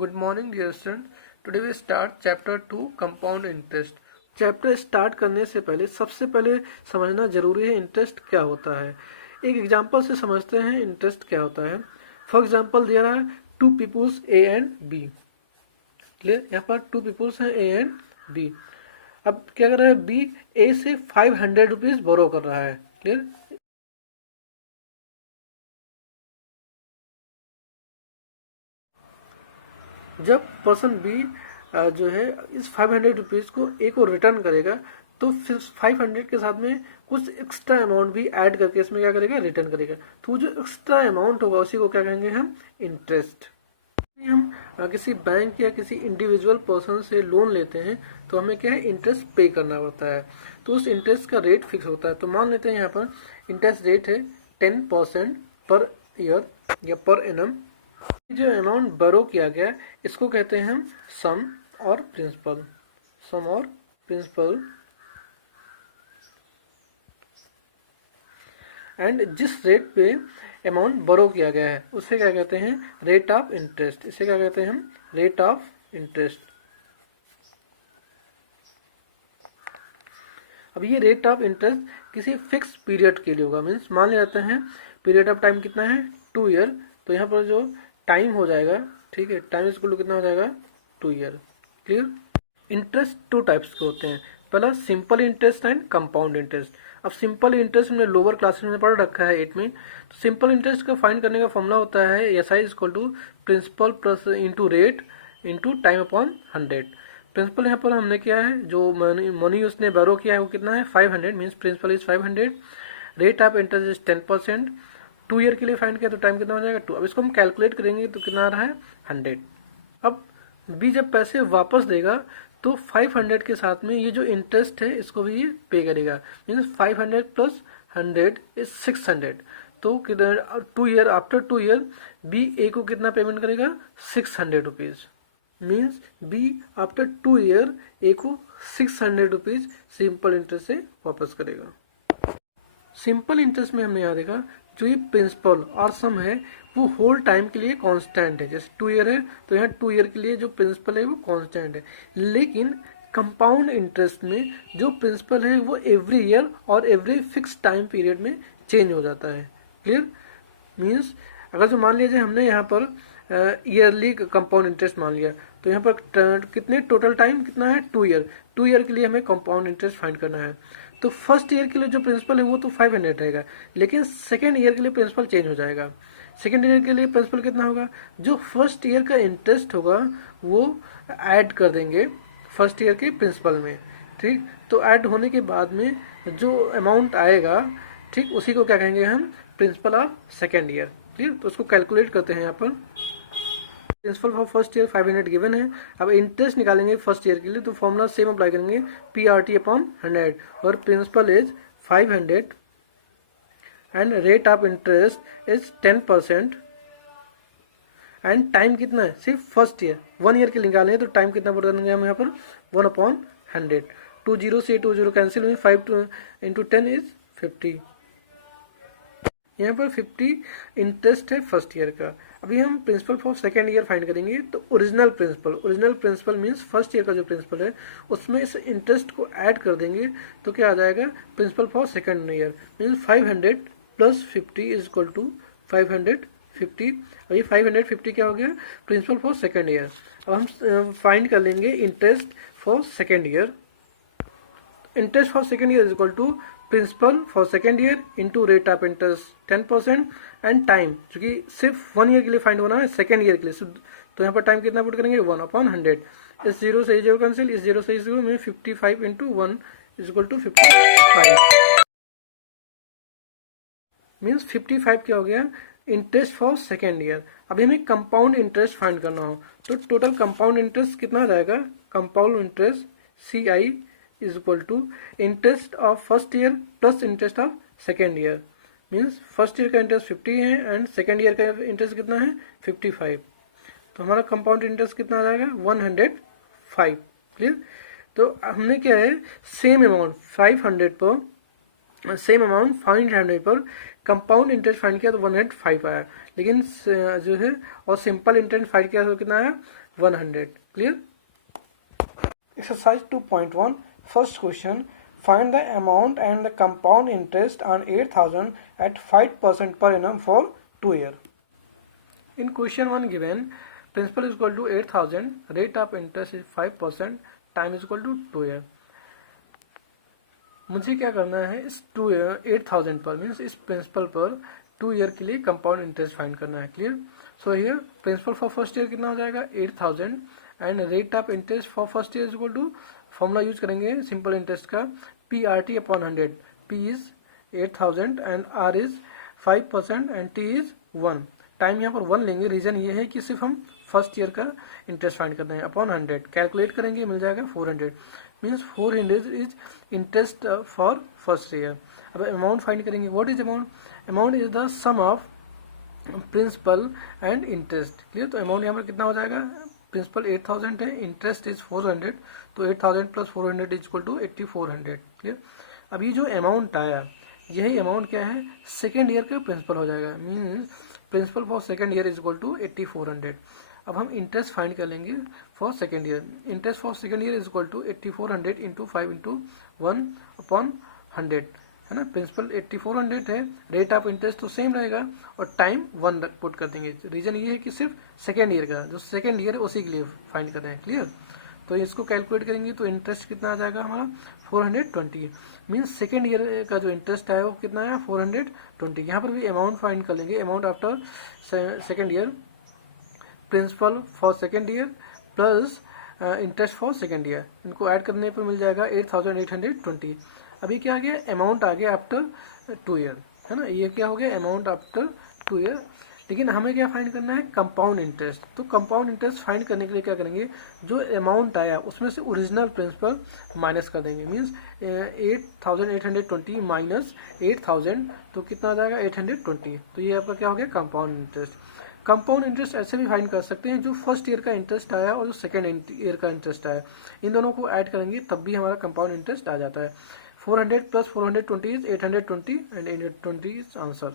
Good morning dear students. Today we start chapter 2 compound interest. Chapter start करने से पहले सबसे पहले समझना जरूरी है इंटरेस्ट क्या होता है। एक एग्जांपल से समझते हैं इंटरेस्ट क्या होता है। फॉर एग्जांपल दिया है two peoples A and B. Clear, यहाँ पर टू पीपुल्स हैं ए एंड बी। अब क्या कर रहा है बी ए से 500 रुपीज बोरो कर रहा है। क्लियर, जब पर्सन बी जो है इस 500 रुपीज को ए को रिटर्न करेगा तो फिर 500 के साथ में कुछ एक्स्ट्रा अमाउंट भी ऐड करके इसमें क्या करेगा रिटर्न करेगा। तो जो एक्स्ट्रा अमाउंट होगा उसी को क्या कहेंगे हम इंटरेस्ट। हम किसी बैंक या किसी इंडिविजुअल पर्सन से लोन लेते हैं तो हमें क्या है इंटरेस्ट पे करना पड़ता है। तो उस इंटरेस्ट का रेट फिक्स होता है। तो मान लेते हैं यहाँ पर इंटरेस्ट रेट है 10% पर ईयर या पर एनम। जो अमाउंट बोरो किया गया इसको कहते हैं हम सम और प्रिंसिपल। सम और प्रिंसिपल। एंड जिस रेट पे अमाउंट बोरो किया गया है उसे क्या कहते हैं रेट ऑफ इंटरेस्ट। इसे क्या कहते हैं हम रेट ऑफ इंटरेस्ट। अब ये रेट ऑफ इंटरेस्ट किसी फिक्स पीरियड के लिए होगा। मीन्स मान लेते हैं पीरियड ऑफ टाइम कितना है 2 ईयर। तो यहाँ पर जो टाइम हो जाएगा, ठीक है, टाइम इक्वल टू कितना हो जाएगा 2 ईयर। क्लियर। इंटरेस्ट 2 टाइप्स के होते हैं। पहला simple interest and compound interest. अब सिंपल इंटरेस्ट हमने लोअर क्लासेस में पढ़ रखा है 8 में। तो सिंपल इंटरेस्ट का फाइंड करने का फॉर्मूला होता है S I equal to principal plus into rate into time upon 100। Principal यहाँ पर हमने किया है जो मनी उसने बोरो किया है वो कितना है 500। Means principal is 500। Rate of interest is 10%। 2 year के लिए फाइंड किया तो टाइम कितना हो जाएगा 2। अब इसको हम कैलकुलेट करेंगे तो कितना आ रहा है 100। अब बी जब पैसे वापस देगा तो 500 के साथ में ये जो इंटरेस्ट है इसको भी ये पे करेगा। Means 500 plus 100 is 600। तो 2 year after 2 year B A को कितना पेमेंट करेगा 600 rupees. Means B after 2 year A को 600 रुपीज सिंपल इंटरेस्ट से वापस करेगा। सिंपल इंटरेस्ट में हमने यहाँ देखा जो ये प्रिंसिपल और सम है वो होल टाइम के लिए कांस्टेंट है। जैसे 2 ईयर है तो यहाँ 2 ईयर के लिए जो प्रिंसिपल है वो कांस्टेंट है। लेकिन कंपाउंड इंटरेस्ट में जो प्रिंसिपल है वो एवरी ईयर और एवरी फिक्स टाइम पीरियड में चेंज हो जाता है। क्लियर। मीन्स अगर जो मान लिया जाए हमने यहाँ पर ईयरली कंपाउंड इंटरेस्ट मान लिया तो यहाँ पर कितने टोटल टाइम कितना है 2 ईयर। 2 ईयर के लिए हमें कंपाउंड इंटरेस्ट फाइंड करना है। तो फर्स्ट ईयर के लिए जो प्रिंसिपल है वो तो 500 रहेगा। लेकिन सेकेंड ईयर के लिए प्रिंसिपल चेंज हो जाएगा। सेकेंड ईयर के लिए प्रिंसिपल कितना होगा जो फर्स्ट ईयर का इंटरेस्ट होगा वो ऐड कर देंगे फर्स्ट ईयर के प्रिंसिपल में। ठीक, तो ऐड होने के बाद में जो अमाउंट आएगा ठीक उसी को क्या कहेंगे हम प्रिंसिपल ऑफ सेकेंड ईयर। ठीक, तो उसको कैलकुलेट करते हैं यहाँ पर। Principal for first year 500 given है। अब इंटरेस्ट निकालेंगे फर्स्ट ईयर के लिए तो फॉर्मूला सेम अप्लाई करेंगे पी आर टी अपॉन 100 और principal is 500 and rate of interest is 10% and time कितना है सिर्फ फर्स्ट ईयर 1 ईयर के लिए निकालेंगे तो टाइम कितना पड़ देंगे हम यहाँ पर 1/100। 2 0 से 2 0 कैंसिल हुई 5 इंटू 10 इज 50। यहाँ पर 50 इंटरेस्ट है फर्स्ट ईयर का। अभी हम principal for second year find करेंगे तो original principal means first year का जो प्रिंसिपल है उसमें इस इंटरेस्ट को ऐड कर देंगे तो क्या आ जाएगा principal for second year means 500 plus 50 is equal to 550। अब ये 550 क्या हो गया प्रिंसिपल फॉर सेकेंड ईयर। अब हम फाइंड कर लेंगे interest for second year. Interest for second year is equal to principal for second year into rate of interest 10% and time जो कि सिर्फ 1 ईयर के लिए फाइंड होना है सेकेंड ईयर के लिए। तो यहाँ पर टाइम कितना पुट करेंगे 1/100। इस 0 से 0 कैंसिल, इस 0 से 0 में 55 into 1 is equal to 55। Means 55 क्या हो गया इंटरेस्ट फॉर सेकेंड ईयर। अभी हमें कंपाउंड इंटरेस्ट फाइंड करना हो तो टोटल कंपाउंड इंटरेस्ट कितना आ जाएगा compound interest C I is equal to interest of first year plus interest of second year। Means first year का इंटरेस्ट 50 है एंड सेकेंड ईयर का इंटरेस्ट कितना है 55। तो हमारा कंपाउंड इंटरेस्ट कितना आ जाएगा 105। क्लियर। तो हमने क्या है सेम अमाउंट 500 पर सेम अमाउंट फाइंड 100 पर कंपाउंड इंटरेस्ट फाइंड किया तो 105 आया, लेकिन जो है और सिंपल इंटरेस्ट फाइंड किया तो कितना आया 100। Clear. Exercise 2.1 first question, find the amount and the compound interest on 8000 at 5% per annum for 2 years. In question 1 given, principal is equal to 8000, rate of interest is 5%, time is equal to 2 year. मुझे क्या करना है इस 8000 पर means इस principal पर 2 year के लिए कंपाउंड इंटरेस्ट फाइंड करना है। Clear. So here principal for first year कितना हो जाएगा 8000 and rate of interest for first year is equal to formula use करेंगे सिंपल इंटरेस्ट का PRT upon 100। P is 8000 and R is 5% and T is 1। Time यहाँ पर 1 लेंगे, reason ये है कि सिर्फ हम फर्स्ट ईयर का इंटरेस्ट फाइंड करना है। अपॉन 100 कैलकुलेट करेंगे मिल जाएगा 400 means 400 is interest for first year. अब अमाउंट फाइंड करेंगे। What is amount? Amount is the sum of principal and interest. Clear. तो अमाउंट यहाँ पर कितना हो जाएगा, प्रिंसिपल 8000 है, इंटरेस्ट इज 400, तो 8000 plus 400 is equal to 8400। Clear. अब ये जो अमाउंट आया यही अमाउंट क्या है सेकेंड ईयर का प्रिंसिपल हो जाएगा, means principal for second year is equal to 8400। अब हम इंटरेस्ट फाइंड कर लेंगे for second year. Interest for second year is equal to 8400 into 5 into 1 upon 100 है ना। प्रिंसिपल 8400 है, रेट ऑफ इंटरेस्ट तो सेम रहेगा और टाइम 1 पुट कर देंगे। रीजन ये है कि सिर्फ सेकेंड ईयर का जो सेकेंड ईयर है उसी के लिए फाइंड कर रहे हैं। क्लियर। तो इसको कैलकुलेट करेंगे तो इंटरेस्ट कितना आ जाएगा हमारा 420 मीन्स सेकेंड ईयर का जो इंटरेस्ट है वो कितना है 420। यहाँ पर भी अमाउंट फाइंड कर लेंगे। Amount after second year, principal for second year plus interest for second year, इनको ऐड करने पर मिल जाएगा 8820। अभी क्या आ गया अमाउंट आ गया आफ्टर 2 ईयर है ना। ये क्या हो गया अमाउंट आफ्टर 2 ईयर। लेकिन हमें क्या फाइंड करना है कंपाउंड इंटरेस्ट। तो कंपाउंड इंटरेस्ट फाइंड करने के लिए क्या करेंगे, जो अमाउंट आया उसमें से ओरिजिनल प्रिंसिपल माइनस कर देंगे। मींस 8820 माइनस 8000 तो कितना आ जाएगा 820। तो ये आपका क्या हो गया कंपाउंड इंटरेस्ट। कंपाउंड इंटरेस्ट ऐसे भी फाइंड कर सकते हैं जो फर्स्ट ईयर का इंटरेस्ट आया और जो सेकेंड ईयर का इंटरेस्ट आया, इन दोनों को ऐड करेंगे तब भी हमारा कंपाउंड इंटरेस्ट आ जाता है। 400 plus 420 is 820 and 820 is answer.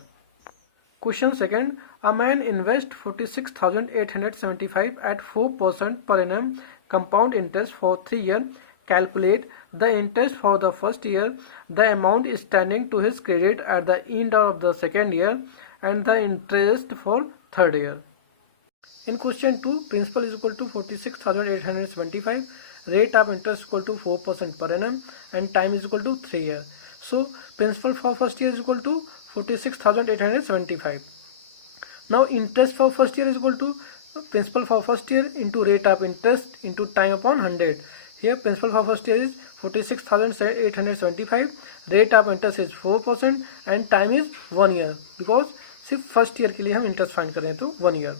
Question second, a man invests 46,875 at 4% per annum compound interest for 3 years. Calculate the interest for the first year, the amount is standing to his credit at the end of the second year and the interest for third year. In question 2, principal is equal to 46,875, rate of interest equal to 4% per annum and time is equal to 3 years. So principal for first year is equal to 46,875. Now interest for first year is equal to principal for first year into rate of interest into time upon 100. Here principal for first year is 46,875, rate of interest is 4% and time is 1 year because सिर्फ first year के लिए हम interest find कर रहे हैं तो 1 year.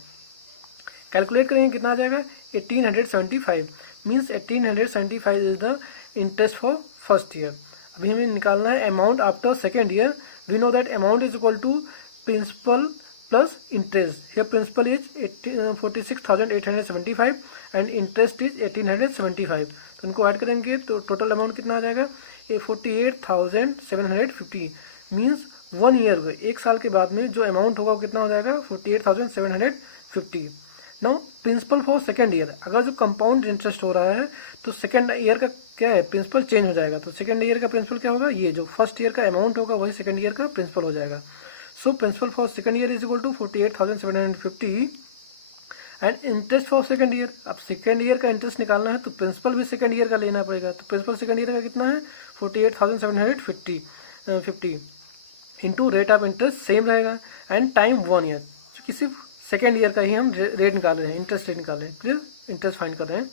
Calculate करेंगे कितना आ जाएगा 1875 means 1875 is the interest for first year. अभी हमें निकालना है amount after second year. We know that amount is equal to principal plus interest. Here principal is 46,875 and interest is 1875। तो इनको ऐड करेंगे तो टोटल अमाउंट कितना आ जाएगा 48,750 मीन्स 1 ईयर में 1 साल के बाद में जो अमाउंट होगा वो कितना हो जाएगा 48,750। Now principal for second year, अगर जो कंपाउंड इंटरेस्ट हो रहा है तो सेकेंड ईयर का क्या है प्रिंसिपल चेंज हो जाएगा। तो सेकेंड ईयर का प्रिंसिपल क्या होगा, ये जो फर्स्ट ईयर का अमाउंट होगा वही सेकेंड ईयर का प्रिंसिपल हो जाएगा। So principal for second year is equal to 48,750 and interest for second year. अब सेकेंड ईयर का इंटरेस्ट निकालना है तो प्रिंसिपल भी सेकेंड ईयर का लेना पड़ेगा। तो प्रिंसिपल सेकेंड ईयर का कितना है 48,750 into rate of interest same रहेगा एंड टाइम 1 ईयर, क्योंकि सिर्फ सेकेंड ईयर का ही हम रेट निकाल रहे हैं, इंटरेस्ट रेट निकाल रहे हैं। क्लियर, इंटरेस्ट फाइंड कर रहे हैं।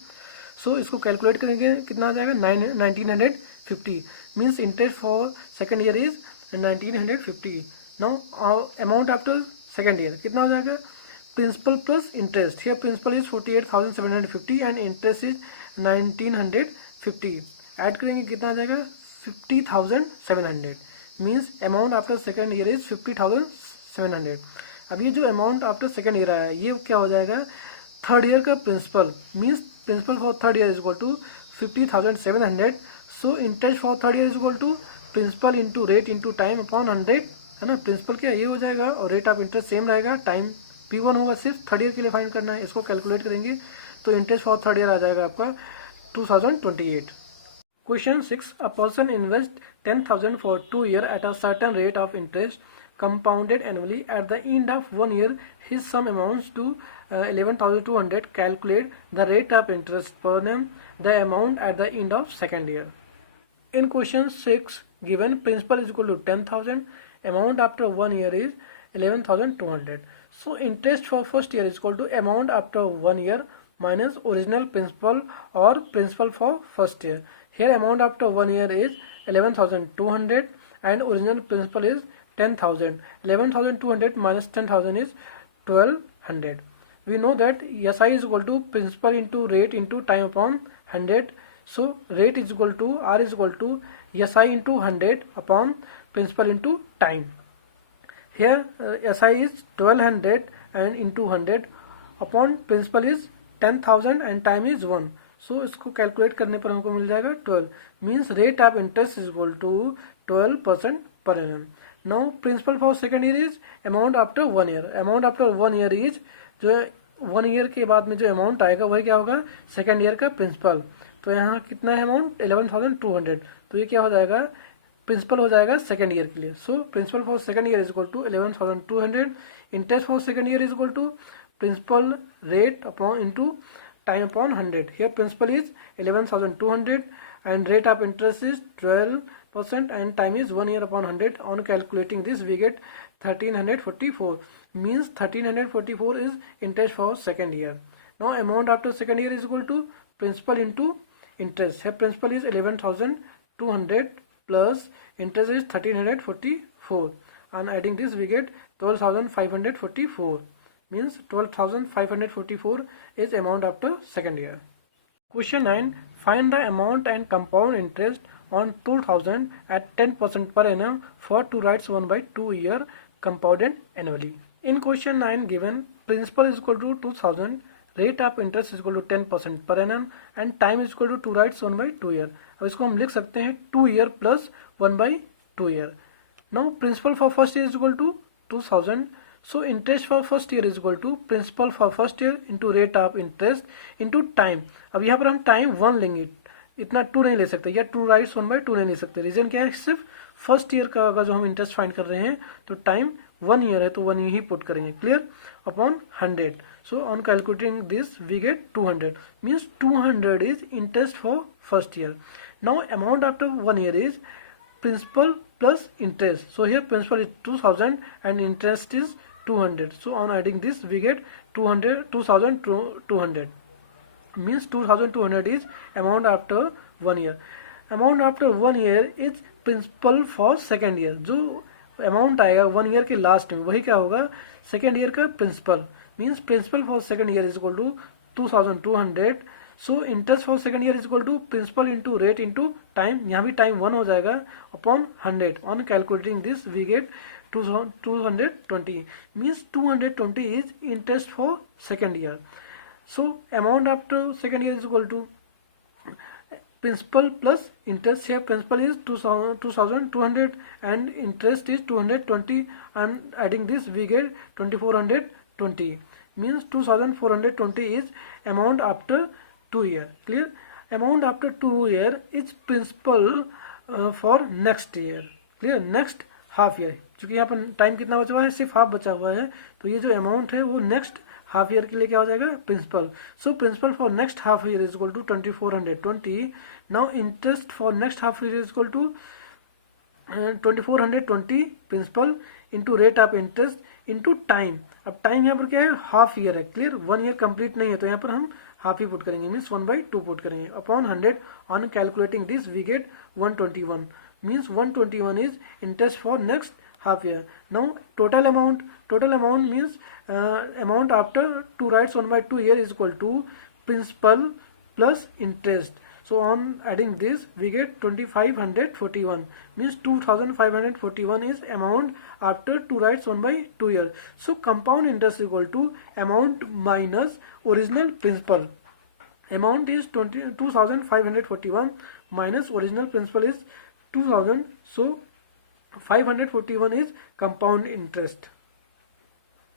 सो इसको कैलकुलेट करेंगे कितना आ जाएगा 1950 means interest for second year is 1950। Now amount after second year कितना हो जाएगा principal plus interest. Here principal is 48,750 and interest is 1950। Add करेंगे कितना आ जाएगा 50,700 means amount after second year is 50,700। अब ये जो अमाउंट आफ्टर सेकेंड ईयर आया ये क्या हो जाएगा थर्ड ईयर का principal means principal for third year is equal to 50,700। So interest for third year is equal to principal into rate into time upon 100, है ना। प्रिंसिपल क्या ये हो जाएगा और रेट ऑफ इंटरेस्ट सेम रहेगा, टाइम P1 होगा, सिर्फ थर्ड ईयर के लिए फाइंड करना है। इसको कैलकुलेट करेंगे तो इंटरेस्ट फॉर थर्ड ईयर आ जाएगा आपका 2028। Question 6. A person invests 10,000 for 2 years at a certain rate of interest compounded annually. At the end of 1 year, his sum amounts to 11,200. Calculate the rate of interest per annum, the amount at the end of second year. In question 6, given principal is equal to 10,000, amount after 1 year is 11,200. So interest for first year is equal to amount after 1 year minus original principal or principal for first year. Here amount after 1 year is 11,200 and original principal is 10,000. 11,200 minus 10,000 is 1,200. We know that SI is equal to principal into rate into time upon 100. So rate is equal to R is equal to SI into 100 upon principal into time. Here SI is 1,200 and into 100 upon principal is 10,000 and time is 1. सो इसको calculate करने पर हमको मिल जाएगा 12, means rate of interest is equal to 12% per annum. Now principal for second year is amount after 1 year. Amount after 1 year is जो 1 year के बाद में जो अमाउंट आएगा वही क्या होगा, सेकेंड ईयर का प्रिंसिपल। तो यहाँ कितना है अमाउंट 11,200, तो ये क्या हो जाएगा, प्रिंसिपल हो जाएगा सेकेंड ईयर के लिए। So principal for second year is equal to 11,200, interest for second year is equal to principal rate upon into time upon 100. Here principal is 11,200 and rate of interest is 12% and time is 1 year upon 100. On calculating this we get 1,344, means 1,344 is interest for second year. Now amount after second year is equal to principal into interest. Here principal is 11,200 plus interest is 1,344, and adding this we get 12,544. Means 12,544 is amount after second year. Question 9. Find the amount and compound interest on 2,000 at 10% per annum for 2 rights 1/2 year compounded annually. In question 9 given principal is equal to 2,000, rate of interest is equal to 10% per annum and time is equal to 2 rights 1/2 year. अब इसको हम लिख सकते हैं 2 year plus 1/2 year. Now principal for first year is equal to 2,000. So interest for first year is equal to principal for first year into rate of interest into time. अब यहाँ पर हम टाइम 1 लेंगे, इतना 2 नहीं ले सकते, या 2 राइट्स 1/2 नहीं ले सकते। रीजन क्या है, सिर्फ फर्स्ट ईयर का अगर जो हम इंटरेस्ट फाइंड कर रहे हैं तो टाइम 1 ईयर है तो 1 ही पुट करेंगे। Clear, upon 100. So on calculating this we get 200, means 200 is interest for first year. Now amount after 1 year is principal plus interest. So here principal is 2,000 and interest is 200. So on adding this we get 2,200, means 2,200 is amount after 1 year. Amount after 1 year is principal for second year. जो amount आएगा 1 year के last में वही क्या होगा, second year का principal, means principal for second year is equal to 2,200. So interest for second year is equal to principal into rate into time, यहाँ भी टाइम 1 हो जाएगा, upon 100. On calculating this we get 220, means 220 is interest for second year. So amount after second year is equal to principal plus interest. Here principal is 2,200 and interest is 220, and adding this we get 2,420, means 2,420 is amount after 2 year. Clear? Amount after 2 year is principal for next year. Clear? Next half year, क्योंकि यहाँ पर time कितना बचा हुआ है, सिर्फ half बचा हुआ है, तो ये जो अमाउंट है वो नेक्स्ट हाफ ईयर के लिए क्या हो जाएगा, principal. So principal for next half year is equal to 2,420. Now interest for next half year is equal to 2,420 principal into rate of interest into time. अब टाइम यहाँ पर क्या है, हाफ ईयर है. क्लियर, 1 ईयर कंप्लीट नहीं है तो यहाँ पर हम हाफ ही पुट करेंगे, मीन्स 1/2 पुट करेंगे, upon 100. On calculating this we get 121, means 121 is interest for next half year. Now total amount means amount after 2 rights 1/2 year is equal to principal plus interest. So on adding this we get 2,541, means 2,541 is amount after 2 rights 1/2 year. So compound interest is equal to amount minus original principal. Amount is 2,541 minus original principal is 2,000. So 541 is compound interest.